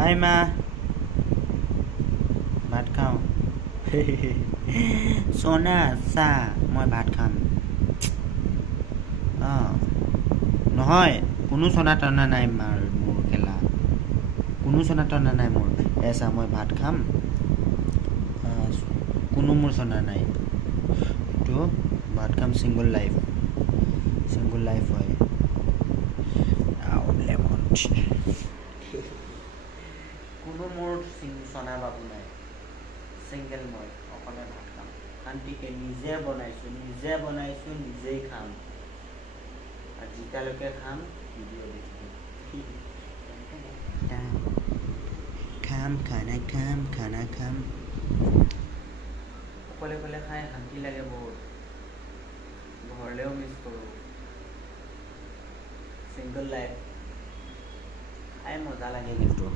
হাই মা ভাত খাওঁ সোনা চা মই ভাত খাম নহয় কোনো সোনা টনা নাই মাৰ মোৰ খেলা কোনো সোনা টনা নাই মোৰ এচা মই ভাত খাম কোনো মোৰ সোনা নাই এইটো ভাত খাম ছিংগল লাইফ হয় লেমন কোনো মোৰ সোনা বাবু নাই ছিংগল মই অকলে ভাত খাম শান্তিকে নিজে বনাইছোঁ নিজেই খাম আৰু যেতিয়ালৈকে খাম ভিডিঅ' দেখিম খানা খাম অকলে খাই শান্তি লাগে বহুত ঘৰলৈও মিছ কৰোঁ ছিংগল লাইফ খাই মজা লাগে কিন্তু